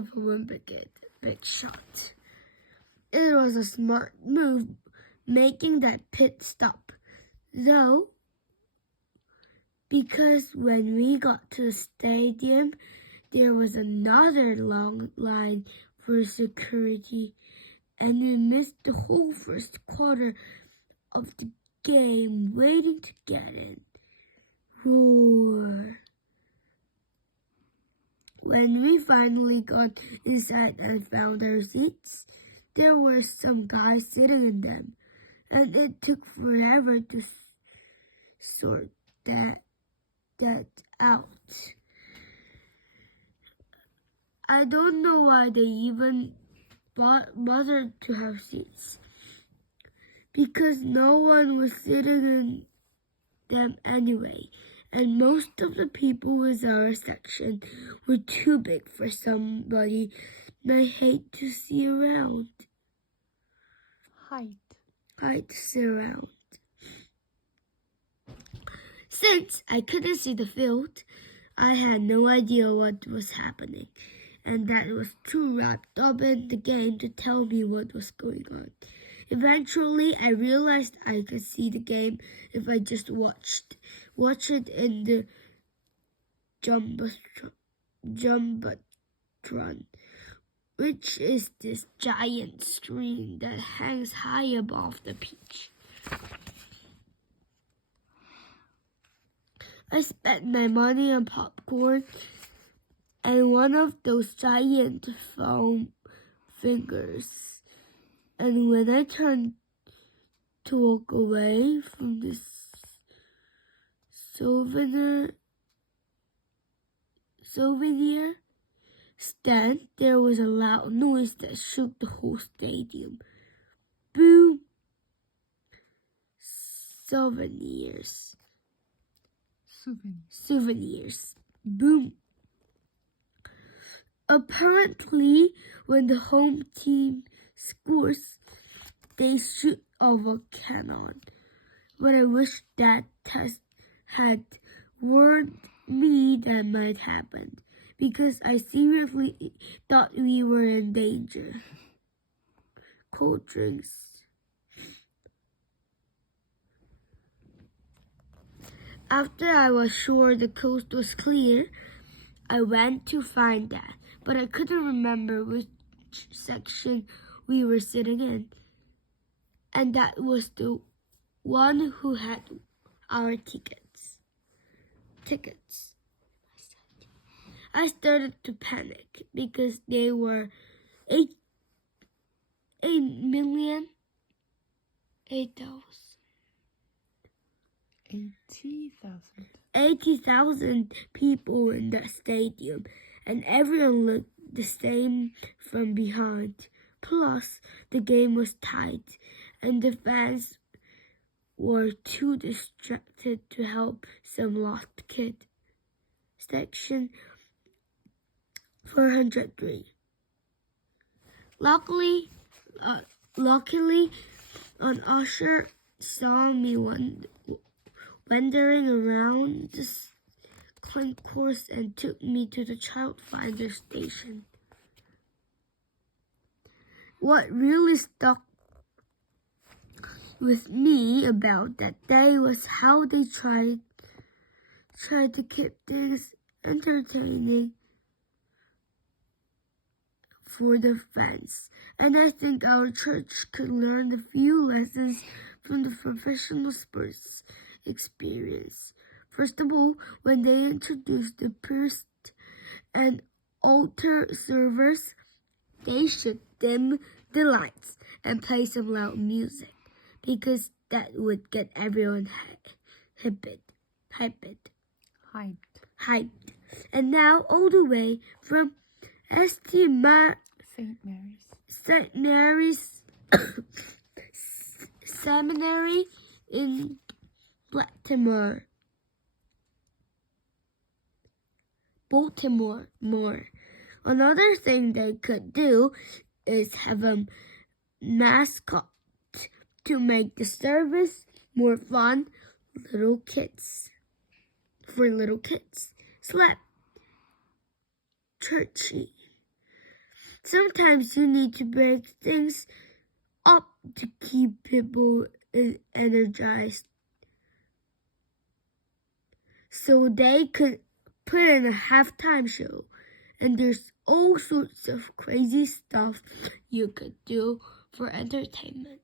of a Wimpy big shot. It was a smart move making that pit stop, though, because when we got to the stadium, there was another long line for security, and we missed the whole first quarter of the game waiting to get in. Roar. When we finally got inside and found our seats, there were some guys sitting in them, and it took forever to sort that out. I don't know why they even bothered to have seats, because no one was sitting in them anyway, and most of the people in our section were too big for somebody I hate to see around. Height to see around. Since I couldn't see the field, I had no idea what was happening, and that was too wrapped up in the game to tell me what was going on. Eventually, I realized I could see the game if I just watch it in the Jumbotron, which is this giant screen that hangs high above the pitch. I spent my money on popcorn and one of those giant foam fingers. And when I turned to walk away from this souvenir stand, there was a loud noise that shook the whole stadium. Boom! Souvenirs. Boom. Apparently, when the home team scores, they shoot off a cannon. But I wish that test had warned me that might happen, because I seriously thought we were in danger. Cold drinks. After I was sure the coast was clear, I went to find Dad, but I couldn't remember which section we were sitting in. And that was the one who had our tickets. I started to panic because they were 80,000 people in that stadium, and everyone looked the same from behind. Plus, the game was tight, and the fans were too distracted to help some lost kid. Section 403. Luckily, an usher saw me wandering around the concourse and took me to the child finder station. What really stuck with me about that day was how they tried to keep things entertaining for the fans. And I think our church could learn a few lessons from the professional sports experience. First of all, when they introduced the priest and altar servers, they should dim the lights and play some loud music, because that would get everyone hyped. And now, all the way from St. Mary's Seminary in Baltimore. Another thing they could do is have a mascot to make the service more fun. For little kids. Slap. Churchy. Sometimes you need to break things up to keep people energized, so they could put in a halftime show. And there's all sorts of crazy stuff you could do for entertainment.